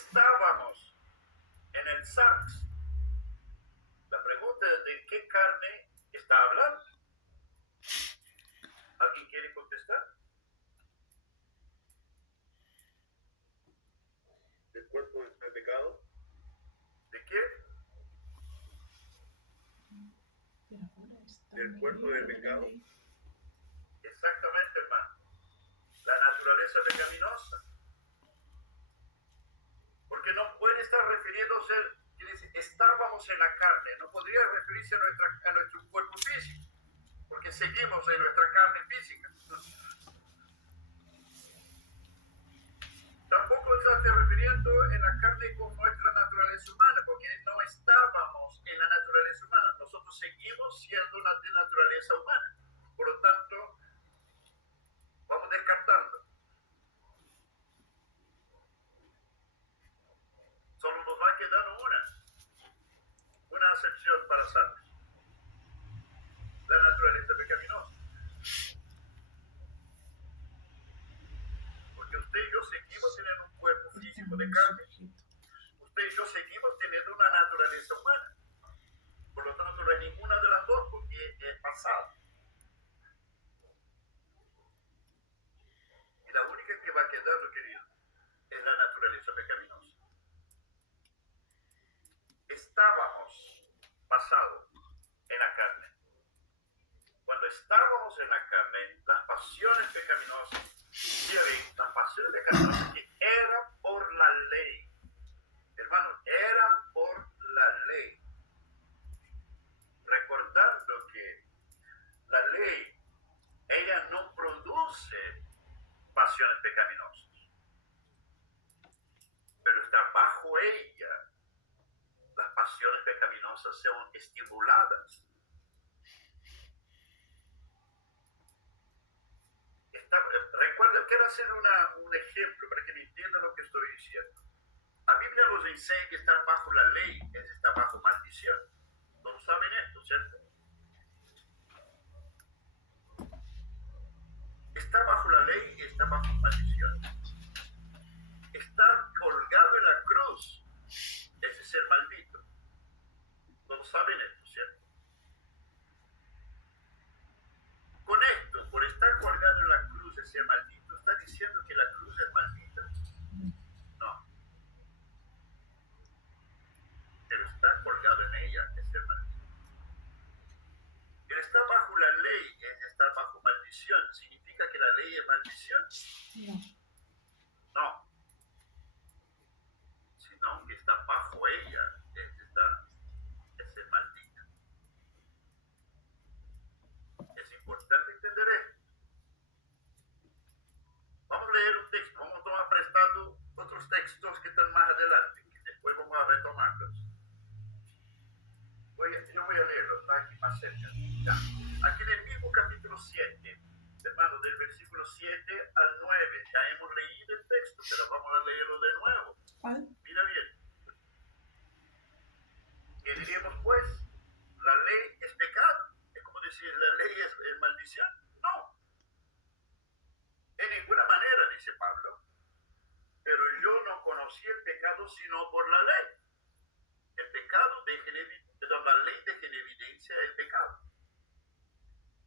estábamos en el sarx. La pregunta es de qué carne está hablando. ¿Alguien quiere contestar? ¿Del cuerpo del pecado? ¿De qué? ¿Del cuerpo del pecado? Exactamente, hermano. La naturaleza pecaminosa. Porque no puede estar refiriéndose, estábamos en la carne, no podría referirse a nuestro cuerpo físico, porque seguimos en nuestra carne física. Tampoco está refiriendo en la carne con nuestra naturaleza humana, porque no estábamos en la naturaleza humana, nosotros seguimos siendo de naturaleza humana. Por lo tanto, vamos descartando. Solo nos va quedando una acepción para salvos. La naturaleza pecaminosa. Porque usted y yo seguimos teniendo un cuerpo físico de carne. Usted y yo seguimos teniendo una naturaleza humana. Por lo tanto, no hay ninguna de las dos porque es pasado. Y la única que va quedando, querido, es la naturaleza pecaminosa. Estábamos pasados en la carne. Cuando estábamos en la carne, las pasiones pecaminosas, las pasiones pecaminosas que eran por la ley, hermano, eran por la ley. Recordando que la ley, ella no produce pasiones pecaminosas, pero está bajo ella. Las pasiones pecaminosas son estimuladas. Recuerda, quiero hacer un ejemplo para que me entiendan lo que estoy diciendo. La Biblia nos enseña que estar bajo la ley es estar bajo maldición. Todos saben esto, ¿cierto? Estar bajo la ley y estar bajo maldición. Estar colgado en la cruz es ser maldito. Todos saben esto, ¿cierto? Con esto, por estar colgado en la cruz es ser maldito, ¿está diciendo que la cruz es maldita? No. Pero estar colgado en ella es ser maldito. El estar bajo la ley es estar bajo maldición. ¿Significa que la ley es maldición? No. Sino que está bajo ella es ser maldita. Es importante entender esto. Vamos a leer un texto, vamos a tomar prestado otros textos que están más adelante, que después vamos a retomarlos. Yo voy a leerlos, está aquí más cerca. Ya. Aquí en el mismo capítulo 7, hermano, del versículo 7 al 9, ya hemos leído el texto, pero vamos a leerlo de nuevo. ¿Cuál? Mira bien. ¿Qué diríamos pues? ¿La ley es pecado? Es como decir, ¿la ley es maldición? No. En ninguna manera, dice Pablo. Pero yo no conocí el pecado sino por la ley. El pecado la ley deja en evidencia el pecado.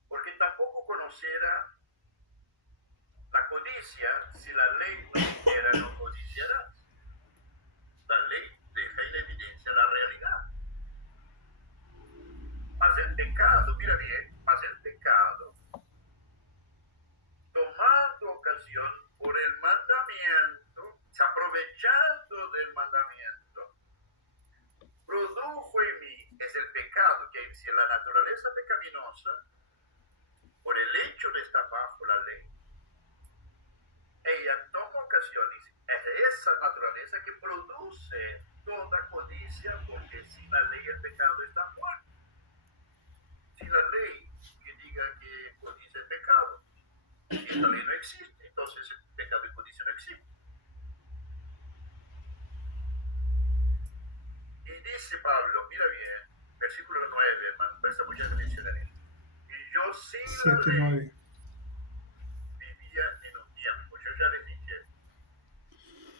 Porque tampoco conociera la codicia si la ley no dijera no codiciarás. La ley deja en evidencia la realidad. Mas el pecado, mira bien, el pecado, tomando ocasión por el mandamiento, aprovechando del mandamiento, produjo en mí, es el pecado, que es la naturaleza pecaminosa, por el hecho de estar bajo la ley. Ella toma ocasiones, es esa naturaleza que produce toda codicia, porque sin la ley el pecado está muerto. Si la ley que diga que codicia es pecado, si esta ley no existe, entonces el pecado y codicia no existe. Y dice Pablo, mira bien, versículo 9, hermano, presta mucha atención en esto. Y yo sin la ley vivía en un tiempo, yo ya les dije,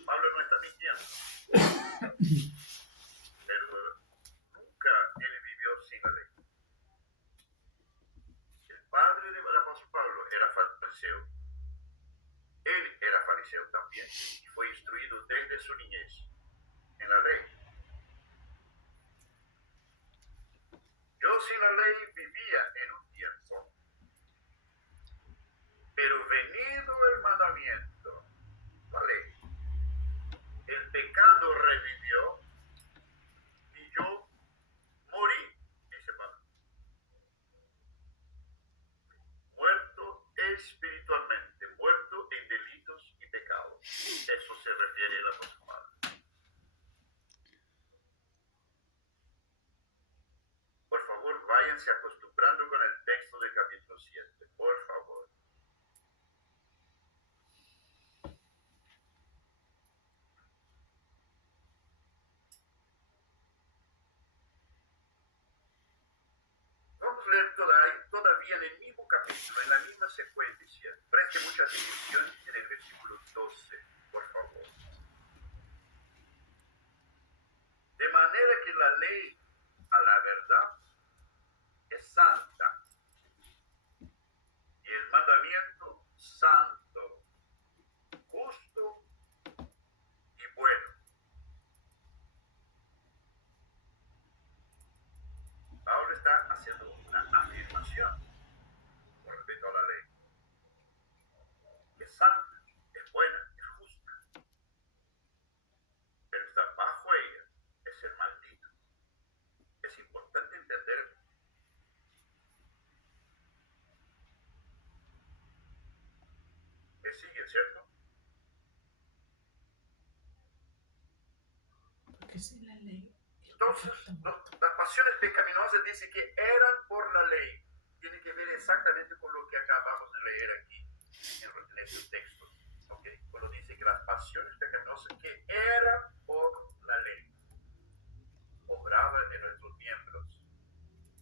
Pablo no está mintiendo. Pero nunca él vivió sin la ley. El padre del apóstol Pablo era fariseo. Él era fariseo también y fue instruido desde su niñez en la ley. Yo sin la ley vivía en un tiempo, pero venido el mandamiento, la ley, el pecado revivió y yo morí, dice Pablo. Muerto espiritualmente, muerto en delitos y pecados. Eso se refiere el apóstol Pablo. Por favor, váyanse acostumbrando con el texto del capítulo 7, por favor. Vamos a leer todavía en el mismo capítulo, en la misma secuencia. Preste mucha atención en el versículo 12, por favor. De manera que la ley a la verdad es santa y el mandamiento santo, justo y bueno. Pablo está haciendo una afirmación con respecto a la ley. Es santa, es buena, es justa. Pero estar bajo ella es ser maldito. Es importante entenderlo. Que sigue, ¿cierto? Porque sin la ley. Entonces, las pasiones pecaminosas dice que eran por la ley. Tiene que ver exactamente con lo que acabamos de leer aquí en estos textos. ¿Okay? Cuando dice que las pasiones pecaminosas que eran por la ley obraban en nuestros miembros,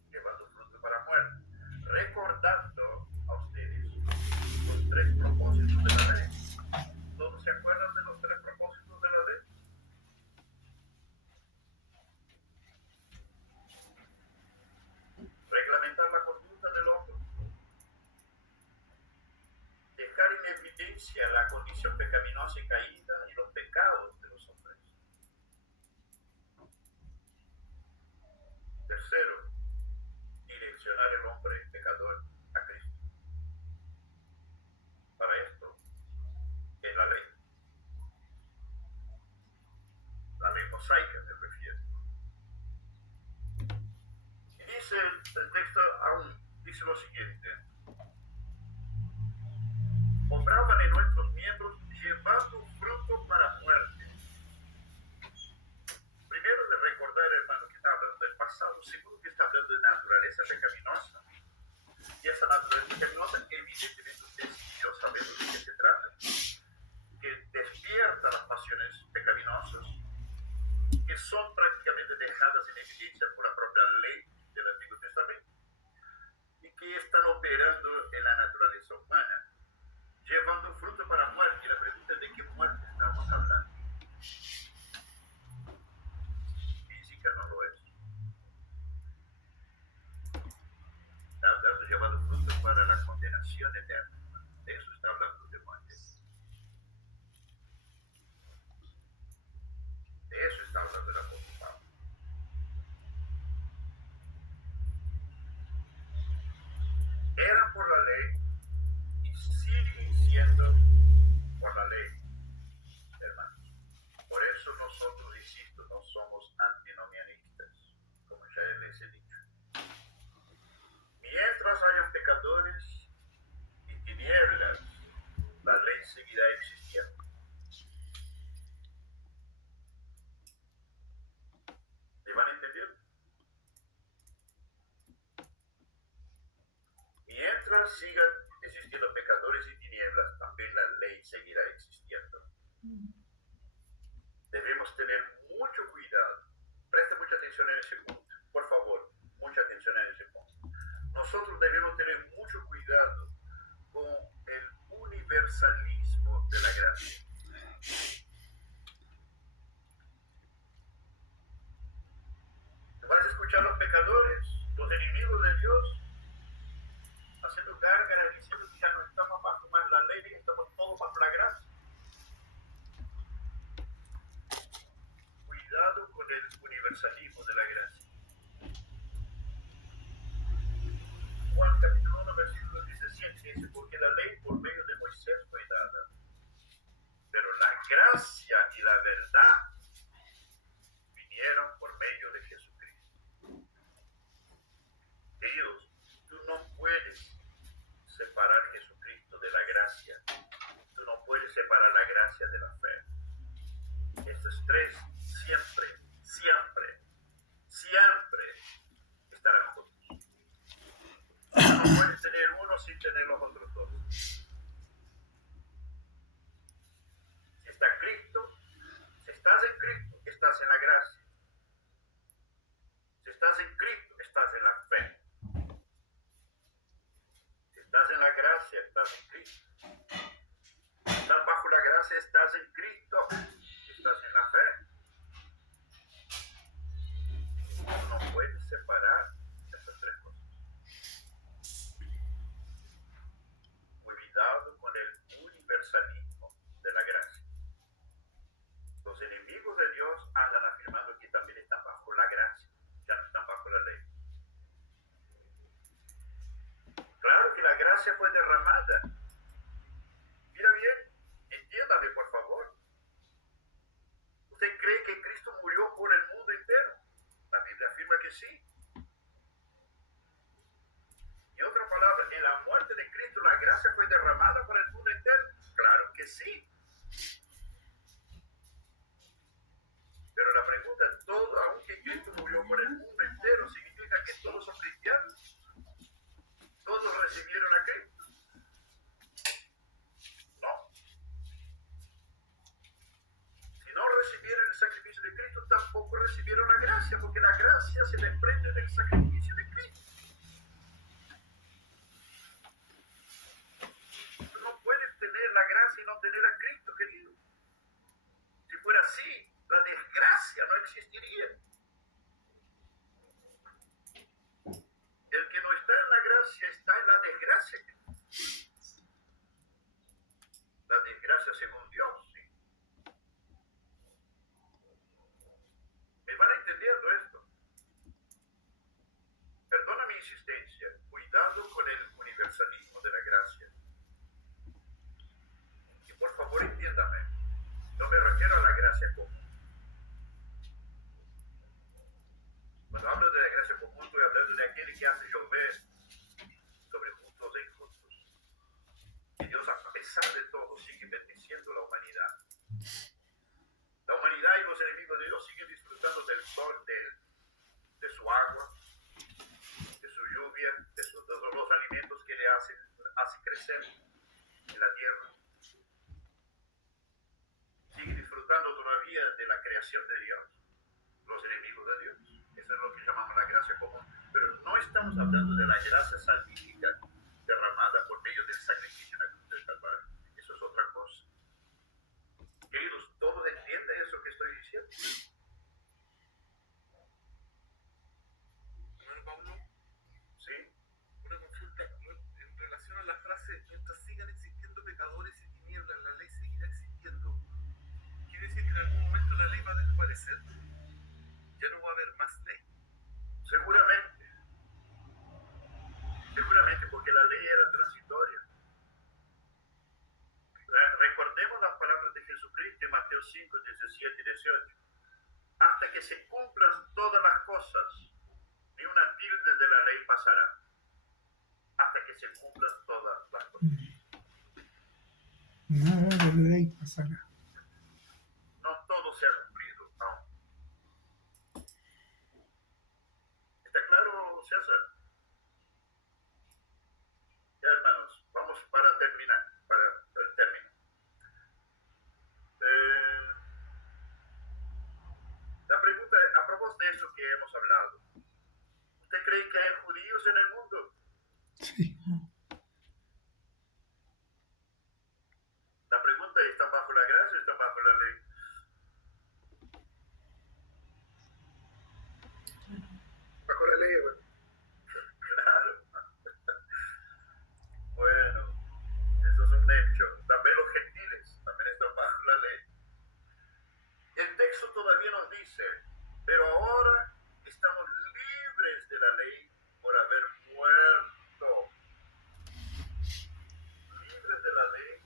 llevando fruto para muerte, recordando a ustedes los 3 propósitos de la ley. ¿Todos se acuerdan de los 3 propósitos de la ley? Reglamentar la conducta del hombre, dejar en evidencia la condición pecaminosa y caída y los pecados de los hombres. Tercero, direccionar al hombre pecador a Cristo. Para esto es la ley. La ley mosaica me refiero. Y dice el texto aún, dice lo siguiente: obraban en nuestros miembros llevando fruto para muerte. Primero de recordar, hermano, que está hablando del pasado. Segundo, que está hablando de naturaleza pecaminosa. Y esa naturaleza pecaminosa, evidentemente, ustedes y yo sabemos de qué se trata. Que despierta las pasiones pecaminosas, que son prácticamente dejadas en evidencia por la propia ley del Antiguo Testamento, y que están operando en la naturaleza humana, llevando fruto para muerte. Y la pregunta es: ¿de qué muerte estamos hablando? Física no lo es. Está hablando llevando fruto para la condenación eterna. De eso está hablando de muerte. De eso está hablando el apóstol Pablo. Eran por la ley y siguen siendo por la ley, hermanos. Por eso nosotros, insisto, no somos antinomianistas, como ya les he dicho. Mientras hayan pecadores y tinieblas, la ley seguirá existiendo. ¿Me van entendiendo? Mientras sigan existiendo pecadores y tinieblas, también la ley seguirá existiendo. Debemos tener mucho cuidado. Preste mucha atención en ese punto. Por favor, mucha atención en ese punto. Nosotros debemos tener mucho cuidado con el universalismo de la gracia. Dios, haciendo gárgaras, diciendo que ya no estamos bajo más la ley, estamos todos bajo la gracia. Cuidado con el universalismo de la gracia. Juan capítulo 1, versículo 17 dice, porque la ley por medio de Moisés fue dada, pero la gracia y la verdad vinieron por medio de Jesucristo. Queridos, tú no puedes separar a Jesucristo de la gracia. Tú no puedes separar la gracia de la fe. Estos tres siempre, siempre, siempre estarán juntos. No puedes tener uno sin tener los otros dos. Si está Cristo, si estás en Cristo, estás en la gracia. Si estás en Cristo, estás en la fe. Si estás en la gracia, estás en Cristo. Si estás bajo la gracia, estás en Cristo. Si estás en la fe. Tú no puedes separar esas tres cosas. Cuidado con el universalismo de la gracia. Los enemigos de Dios andan afirmando que también están bajo la gracia, ya no están bajo la ley. Claro que la gracia fue derramada. Mira bien, entiéndame por favor. ¿Usted cree que Cristo murió por el mundo entero? La Biblia afirma que sí. En otras palabras, en la muerte de Cristo la gracia fue derramada para el mundo entero. Claro que sí. Pero la pregunta, todo, aunque Cristo murió por el mundo entero, ¿significa que todos son cristianos? ¿Todos recibieron a Cristo? No. Si no recibieron el sacrificio de Cristo, tampoco recibieron la gracia, porque la gracia se desprende del sacrificio de Cristo. Tú no puedes tener la gracia y no tener a Cristo, querido. Si fuera así, la desgracia no existiría. El que no está en la gracia está en la desgracia. La desgracia según Dios, ¿sí? ¿Me van entendiendo esto? Perdona mi insistencia. Cuidado con el universalismo de la gracia. Y por favor entiéndame. No me refiero a la gracia común. Cuando hablo de la gracia común, estoy hablando de aquel que hace llover sobre justos e injustos. Y Dios, a pesar de todo, sigue bendiciendo la humanidad. La humanidad y los enemigos de Dios siguen disfrutando del sol, de su agua, de su lluvia, de los alimentos que le hace crecer en la tierra. Sigue disfrutando todavía de la creación de Dios, los enemigos de Dios. Eso es lo que llamamos la gracia común. Pero no estamos hablando de la gracia salvífica derramada por medio del sacrificio en la cruz del Calvario. Eso es otra cosa. Queridos, ¿todos entienden eso que estoy diciendo? Hermano Pablo, Sí. una consulta en relación a la frase, mientras sigan existiendo pecadores y tinieblas, la ley seguirá existiendo. ¿Quiere decir que en algún momento la ley va a desaparecer? ¿Ya no va a haber más ley? Seguramente. Seguramente, porque la ley era transitoria. Recordemos las palabras de Jesucristo en Mateo 5, 17 y 18. Hasta que se cumplan todas las cosas, ni una tilde de la ley pasará. Hasta que se cumplan todas las cosas. Nada de la ley pasará. No todo se ha cumplido aún. ¿Está claro, César? Ya, hermanos, vamos para terminar, para el término. La pregunta es, a propósito de eso que hemos hablado, ¿usted cree que hay judíos en el mundo? Sí. La pregunta es, ¿están bajo la gracia o están bajo la ley? Bajo la ley, bueno. Claro. dice, pero ahora estamos libres de la ley por haber muerto. Libres de la ley.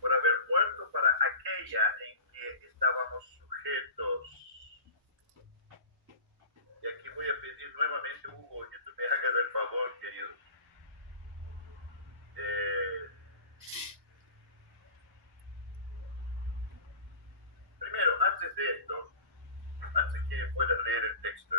Por haber muerto para aquella en que estábamos sujetos. Y aquí voy a pedir nuevamente, Hugo, que tú me hagas el favor, querido. Primero, antes de esto, antes que puedas leer el texto,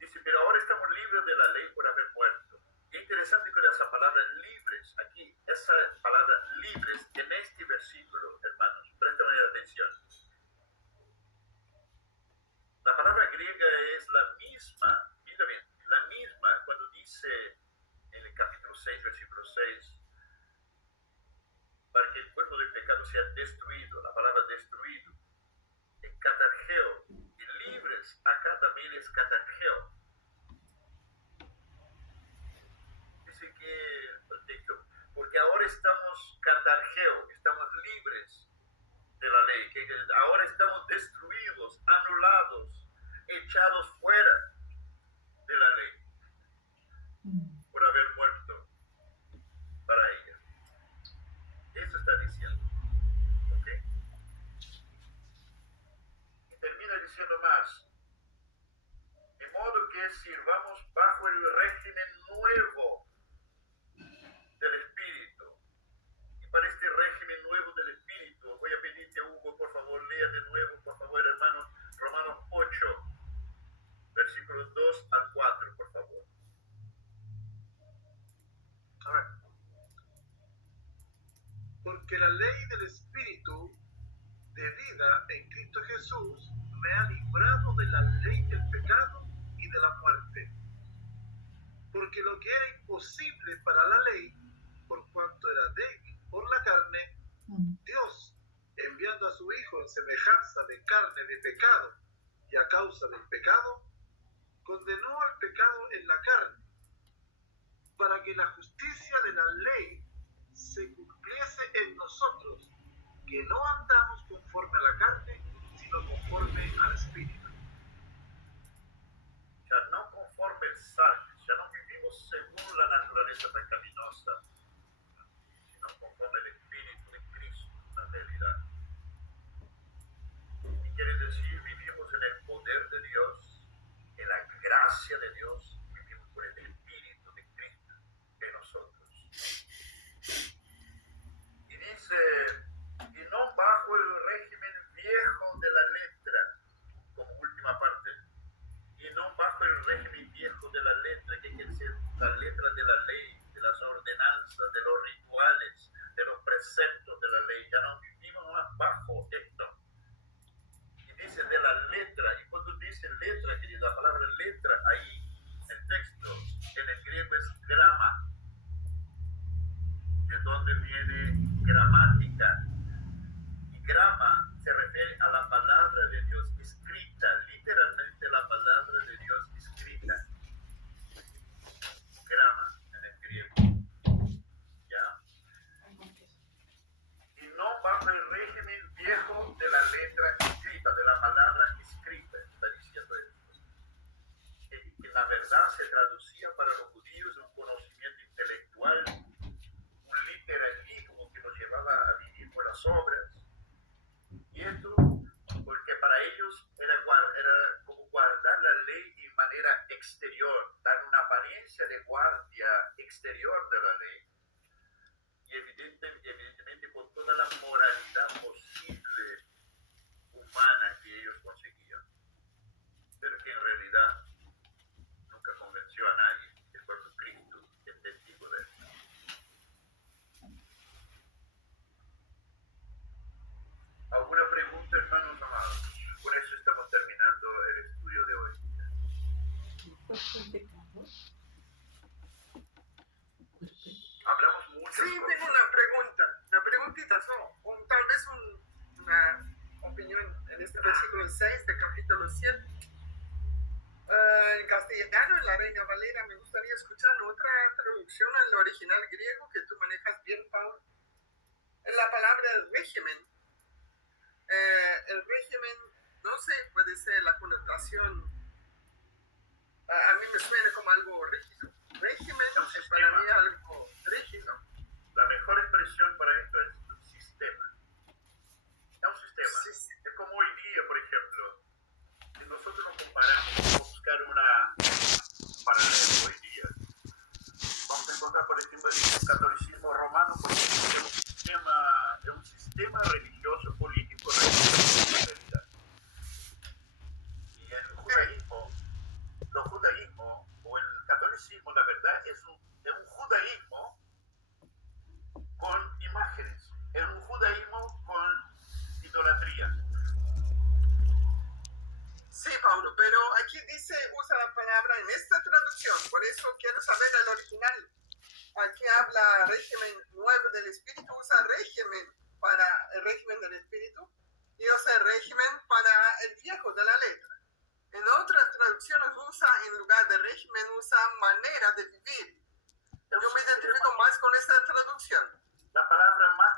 dice, pero ahora estamos libres de la ley por haber muerto. Es interesante que esa palabra libres, aquí, esa palabra libres, en este versículo, hermanos, presten atención. La palabra griega es la misma, mira bien, la misma cuando dice en el capítulo 6, versículo 6, para que el cuerpo del pecado sea destruido, la palabra destruido, es catargeo, y libres acá también es catargeo. Dice que el texto, porque ahora estamos catargeo, estamos libres de la ley, que ahora estamos destruidos, anulados, echados fuera de la ley por haber muerto para ella. Eso está diciendo. ¿Ok? Y termina diciendo más. De modo que sirvamos bajo el régimen nuevo del Espíritu. Y para este régimen nuevo del Espíritu, voy a pedirte a Hugo, por favor, lea de nuevo, por favor, hermanos, Romanos 8, versículos 2 al 4, por favor. A ver. Porque la ley del Espíritu de vida en Cristo Jesús me ha librado de la ley del pecado y de la muerte. Porque lo que era imposible para la ley, por cuanto era débil por la carne, Dios, enviando a su Hijo en semejanza de carne de pecado y a causa del pecado, condenó al pecado en la carne, para que la justicia de la ley se cumpliese en nosotros, que no andamos conforme a la carne, sino conforme al Espíritu. Ya no conforme el sangre, ya no vivimos según la naturaleza pecaminosa, sino conforme el Espíritu de Cristo, la realidad. Y quiere decir, vivimos en el poder de Dios, en la gracia de Dios, vivimos por el Espíritu de Cristo en nosotros. Y dice, y no bajo el régimen viejo de la letra, como última parte, y no bajo el régimen viejo de la letra, que quiere decir la letra de la ley, de las ordenanzas, de los rituales, de los preceptos de la ley. Ya no vivimos más bajo esto. Y dice de la letra, y cuando dice letra, querida, la palabra letra ahí, el texto, en el griego es grama, de donde viene gramática. Y grama se refiere a la palabra de Dios escrita, literalmente la palabra de Dios escrita. Grama en el griego. ¿Ya? Y no bajo el régimen viejo de la letra escrita, de la palabra escrita, está diciendo esto. Que la verdad se traducía para los judíos un conocimiento intelectual, un literalismo que los llevaba a vivir por las obras. Y esto, porque para ellos era como guardar la ley de manera exterior, dar una apariencia de guardia exterior de la ley. Y evidentemente con toda la moralidad posible humana que ellos conseguían. Pero que en realidad nunca convenció a nadie. El propio Cristo es testigo de esto. ¿Alguna pregunta, hermanos amados? Con eso estamos terminando el estudio de hoy. Hablamos mucho. Sí, tengo una pregunta. La preguntita son tal vez una opinión en este versículo 6 del capítulo 7. En castellano, en la Reina Valera, me gustaría escuchar otra traducción al original griego que tú manejas la palabra régimen. El régimen, no sé, puede ser la connotación, a mí me suena como algo rígido. Régimen es para mí algo rígido. La mejor expresión para esto es un sistema. Es un sistema. Sí. Es como hoy día, por ejemplo, si nosotros nos comparamos, vamos a buscar una paralela hoy día. Vamos a encontrar, por ejemplo, el catolicismo romano, por ejemplo, es un sistema religioso, político, religioso en realidad. Y el judaísmo, o el catolicismo, la verdad, es un judaísmo con imágenes, es un judaísmo con idolatría. Sí, Pablo, pero aquí dice, usa la palabra en esta traducción, por eso quiero saber el original. Aquí habla régimen nuevo del espíritu, usa régimen para el régimen del espíritu y usa régimen para el viejo de la letra. En otras traducciones usa, en lugar de régimen, usa manera de vivir. Yo me identifico más con esta traducción. La palabra más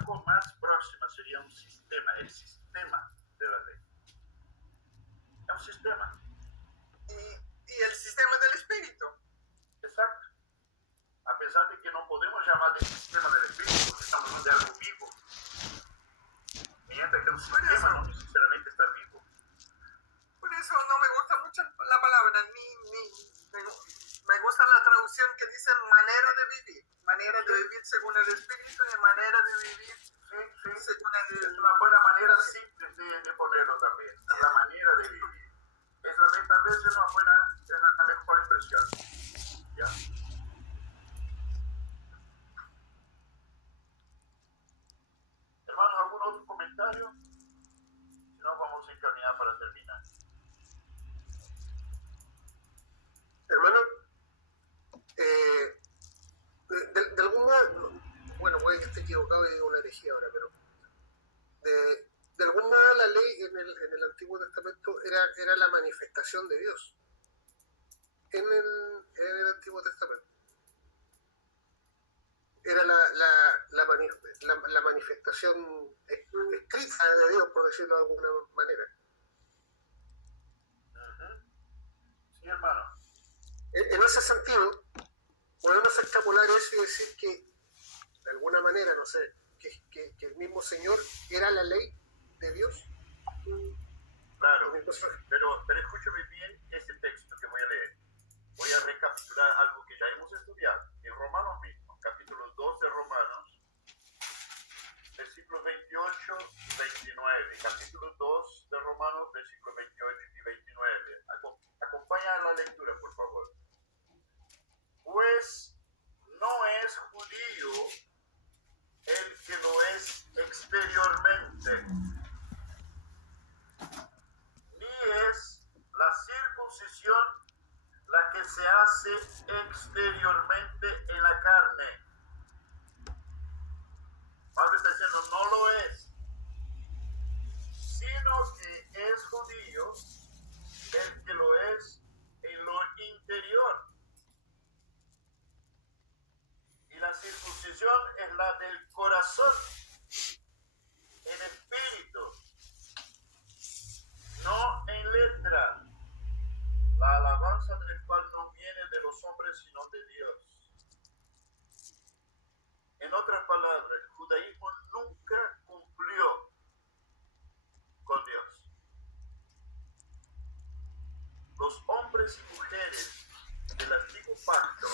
próxima sería un sistema, el sistema de la ley. Es un sistema. Y el sistema del espíritu. Exacto. A pesar de que no podemos llamar de sistema del espíritu, porque estamos hablando de algo vivo. Mientras que un sistema no necesariamente está vivo. Por eso no me gusta mucho la palabra, me gusta la traducción que dice manera de vivir según el espíritu y manera de vivir según el... Es una buena manera simple de ponerlo también, la manera de vivir. Es tal vez es la mejor expresión. ¿Ya? Hermanos, ¿algún otro comentario? Si no, vamos a encaminar para terminar. Hermano, de algún modo, bueno, puede que esté equivocado y diga una herejía ahora, pero de algún modo la ley en el Antiguo Testamento era la manifestación de Dios. En el Antiguo Testamento. Era la manifestación escrita de Dios, por decirlo de alguna manera. Sí, hermano. En ese sentido, podemos extrapolar eso y decir que, de alguna manera, no sé, que el mismo Señor era la ley de Dios. Claro, pero escúchame bien ese texto que voy a leer. Voy a recapitular algo que ya hemos estudiado en Romanos mismo, capítulo 2 de Romanos, versículos 28 y 29. Capítulo 2 de Romanos, versículos 28 y 29. Acompaña la lectura, por favor. Pues no es judío el que lo es exteriormente, ni es la circuncisión la que se hace exteriormente en la carne. Pablo está diciendo, no lo es, sino que es judío el que lo es en lo interior. Y la circuncisión es la del corazón, en espíritu, no en letra, la alabanza del cual no viene de los hombres sino de Dios. En otras palabras, el judaísmo nunca cumplió con Dios. Los hombres y mujeres del antiguo pacto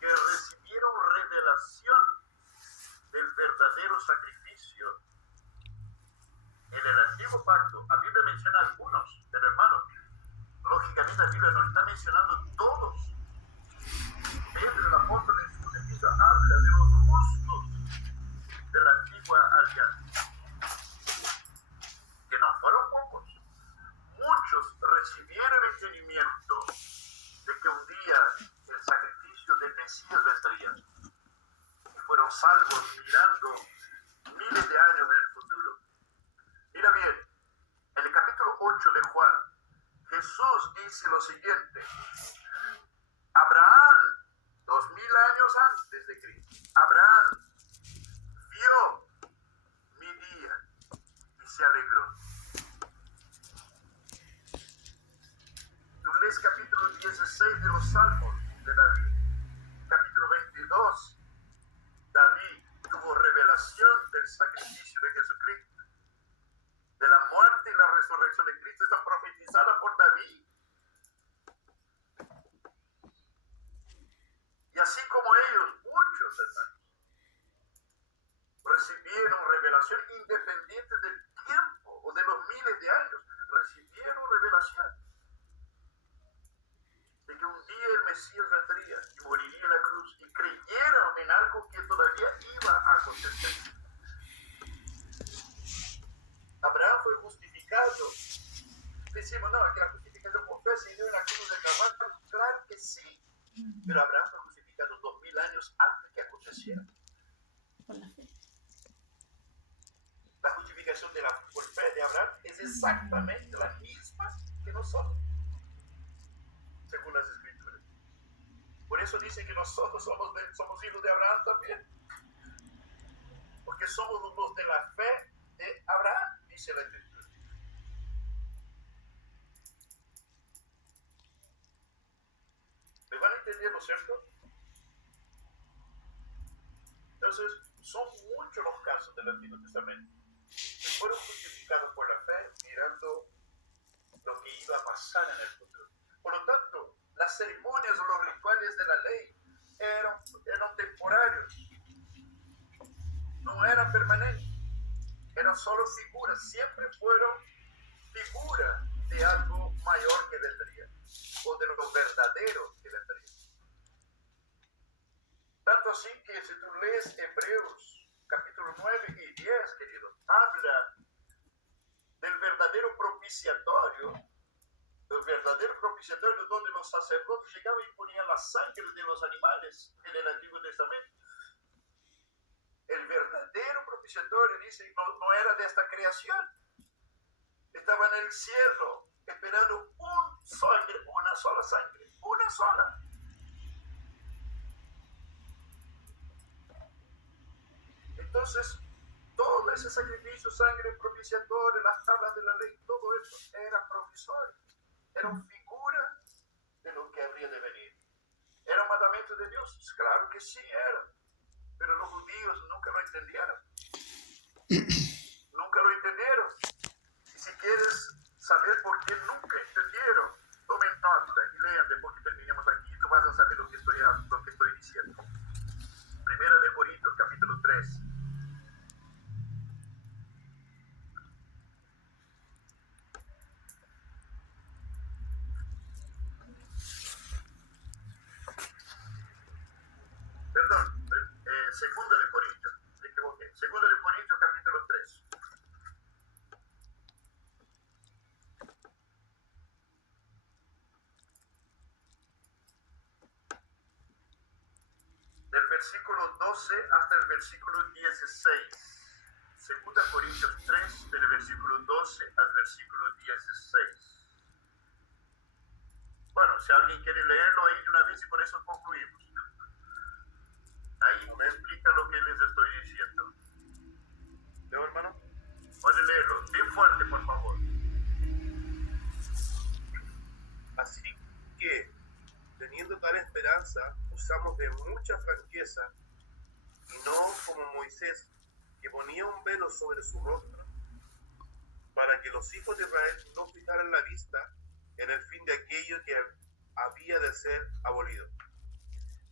que recibieron revelación del verdadero sacrificio en el antiguo pacto, la Biblia menciona algunos, pero hermanos, lógicamente la Biblia no está mencionando todos. Pedro, el apóstol, en su epístola habla de los justos de la antigua alianza, que no fueron pocos. Muchos recibieron entendimiento de que un día el sacrificio del Mesías vendría y fueron salvos mirando miles de años en el futuro. Mira bien, en el capítulo 8 de Juan, Jesús dice lo siguiente: Abraham, 2000 años antes de Cristo, Abraham 26 de los Salmos de David, capítulo 22, David tuvo revelación del sacrificio de Jesucristo, de la muerte y la resurrección de Cristo. Está profetizada por David. Y así como ellos, muchos hermanos recibieron revelación independiente del tiempo o de los miles de años. Recibieron revelación de que un día el Mesías vendría y moriría en la cruz, y creyeron en algo que todavía iba a acontecer. Abraham fue justificado. Decimos, no, que la justificación por fe se dio en la cruz de Calvario. Claro que sí, pero Abraham fue justificado 2000 años antes que aconteciera. Por la fe. La justificación por fe de Abraham es exactamente la misma que nosotros, según las Escrituras. Por eso dice que nosotros somos hijos de Abraham también, porque somos los de la fe de Abraham, dice la Escritura. ¿Me van entendiendo, cierto? Entonces, son muchos los casos del Antiguo Testamento que fueron justificados por la fe mirando lo que iba a pasar en el futuro. Por lo tanto, las ceremonias o los rituales de la ley eran temporarios, no eran permanentes, eran solo figuras, siempre fueron figuras de algo mayor que vendría, o de lo verdadero que vendría. Tanto así que si tú lees Hebreos capítulo 9 y 10, queridos, habla del verdadero propiciatorio donde los sacerdotes llegaban y ponían la sangre de los animales en el Antiguo Testamento. El verdadero propiciatorio, dice, no era de esta creación. Estaba en el cielo, esperando una sola sangre, una sola. Entonces, todo ese sacrificio, sangre propiciatoria, las tablas de la ley, todo eso era provisorio. Era una figura de lo que habría de venir. ¿Era un mandamiento de Dios? Claro que sí era. Pero los judíos nunca lo entendieron. Nunca lo entendieron. Y si quieres saber por qué nunca entendieron, tomen nota y lean después que terminemos aquí. Y tú vas a saber lo que estoy diciendo. Primera de Corintios, capítulo 3. Segunda de Corintios, me equivoqué. Segunda de Corintios, capítulo 3. Del versículo 12 hasta el versículo 16. Segunda Corintios 3, del versículo 12 al versículo 16. Bueno, si alguien quiere leerlo ahí de una vez y con eso concluimos. Ahí me explica lo que les estoy diciendo. ¿Leo, hermano? Puede leerlo. Bien fuerte, por favor. Así que, teniendo tal esperanza, usamos de mucha franqueza, y no como Moisés, que ponía un velo sobre su rostro, para que los hijos de Israel no fijaran la vista en el fin de aquello que había de ser abolido.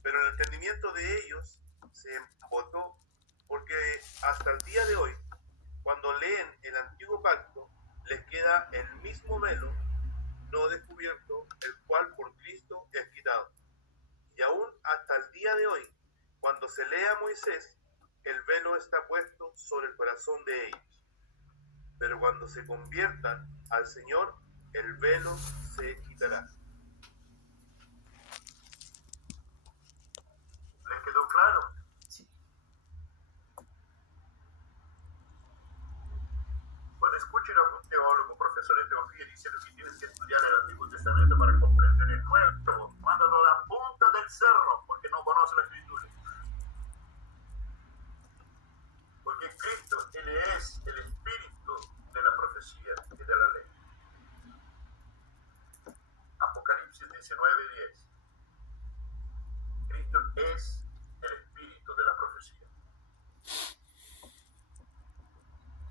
Pero el entendimiento de ellos se embotó, porque hasta el día de hoy, cuando leen el antiguo pacto, les queda el mismo velo no descubierto, el cual por Cristo es quitado. Y aún hasta el día de hoy, cuando se lee a Moisés, el velo está puesto sobre el corazón de ellos. Pero cuando se conviertan al Señor, el velo se quitará. ¿Les quedó claro? Sí. Cuando escuchen a algún teólogo, profesor de teología, diciendo que tienes que estudiar el Antiguo Testamento para comprender el Nuevo, mándalo a la punta del cerro, porque no conoce la Escritura. Porque Cristo, Él es el espíritu de la profecía y de la ley. Apocalipsis 19:10. Cristo es el espíritu de la profecía.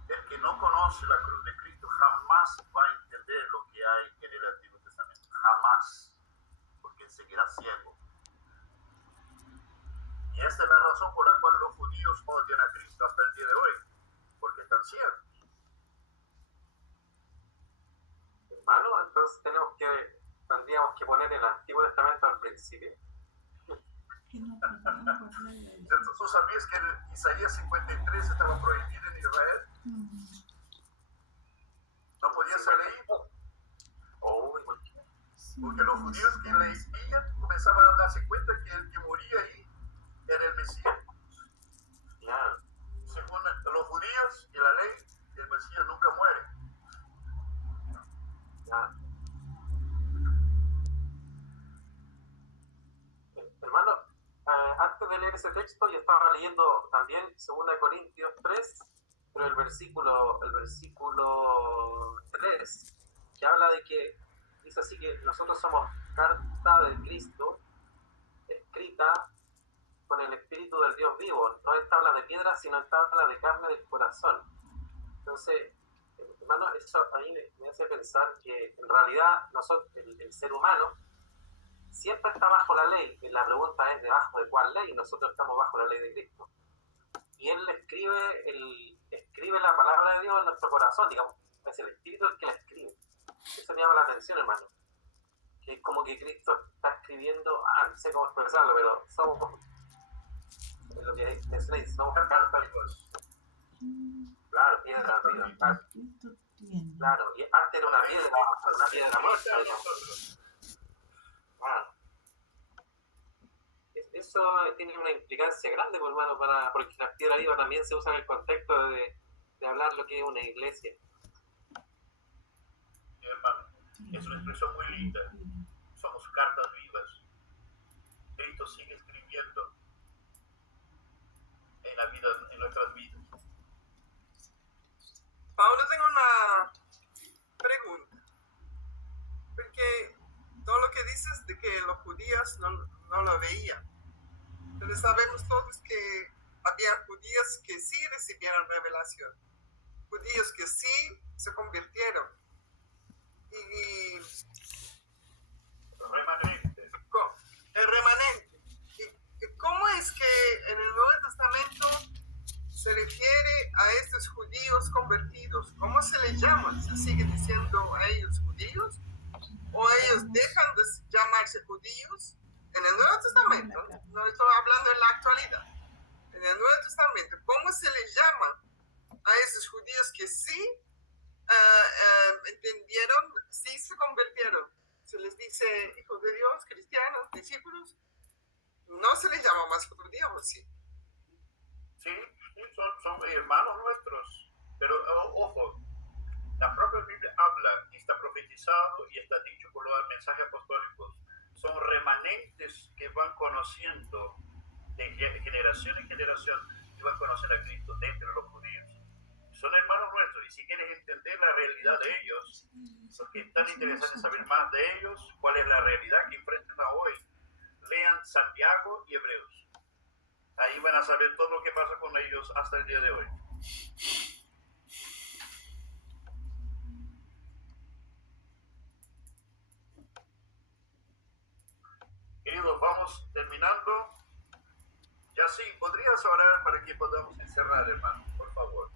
El que no conoce la cruz de Cristo jamás va a entender lo que hay en el Antiguo Testamento. Jamás. Porque seguirá ciego. Y esta es la razón por la cual los judíos odian a Cristo hasta el día de hoy. Porque están ciegos. Hermano, entonces tendríamos que poner el Antiguo Testamento al principio. Que no podían guardar la ley. ¿Tú sabías que en Isaías 53 estaba prohibido en Israel? No podía ser leído. ¿Por qué? Porque los judíos que leían comenzaban a darse cuenta que el que moría ahí era el Mesías. Ya. Según los judíos y la ley, el Mesías nunca muere. Ya. Hermano, antes de leer ese texto, yo estaba leyendo también 2 Corintios 3, pero el versículo 3, que habla de que, dice así que nosotros somos carta de Cristo, escrita con el Espíritu del Dios vivo, no en tablas de piedra, sino en tablas de carne del corazón. Entonces, hermano, eso a mí me hace pensar que en realidad nosotros, el ser humano, siempre está bajo la ley. La pregunta es debajo de cuál ley. Nosotros estamos bajo la ley de Cristo. Y Él escribe la palabra de Dios en nuestro corazón, digamos. Es el Espíritu el que la escribe. Eso me llama la atención, hermano. Que es como que Cristo está escribiendo, no sé cómo expresarlo, pero somos, lo que mencioné, somos cartas. Claro, piedra, claro. Cristo tiene. Claro, y antes era una piedra muerta, digamos. Eso tiene una implicancia grande, pues, hermano, porque la piedra viva también se usa en el contexto de hablar lo que es una iglesia. Mi hermano, es una expresión muy linda. Somos cartas vivas. Cristo sigue escribiendo en nuestras vidas. Pablo, tengo una pregunta. Porque todo lo que dices de que los judíos no lo veían. Pero sabemos todos que había judíos que sí recibieron revelación. Judíos que sí se convirtieron. Y Remanente. el remanente. ¿Y cómo es que en el Nuevo Testamento se refiere a estos judíos convertidos? ¿Cómo se les llama? ¿Se sigue diciendo a ellos judíos? ¿O ellos dejan de llamarse judíos? En el Nuevo Testamento, no estoy hablando en la actualidad. En el Nuevo Testamento, ¿cómo se les llama a esos judíos que sí entendieron, sí se convirtieron? Se les dice hijos de Dios, cristianos, discípulos. No se les llama más judíos, ¿sí? Sí, son hermanos nuestros. Pero ojo, la propia Biblia habla y está profetizado y está dicho por los mensajes apostólicos. Son remanentes que van conociendo de generación en generación y van a conocer a Cristo dentro de los judíos. Son hermanos nuestros y si quieres entender la realidad de ellos, porque es tan interesante saber más de ellos, cuál es la realidad que enfrentan a hoy, lean Santiago y Hebreos. Ahí van a saber todo lo que pasa con ellos hasta el día de hoy. Queridos, vamos terminando. Ya sí, ¿podrías orar para que podamos encerrar, hermano? Por favor.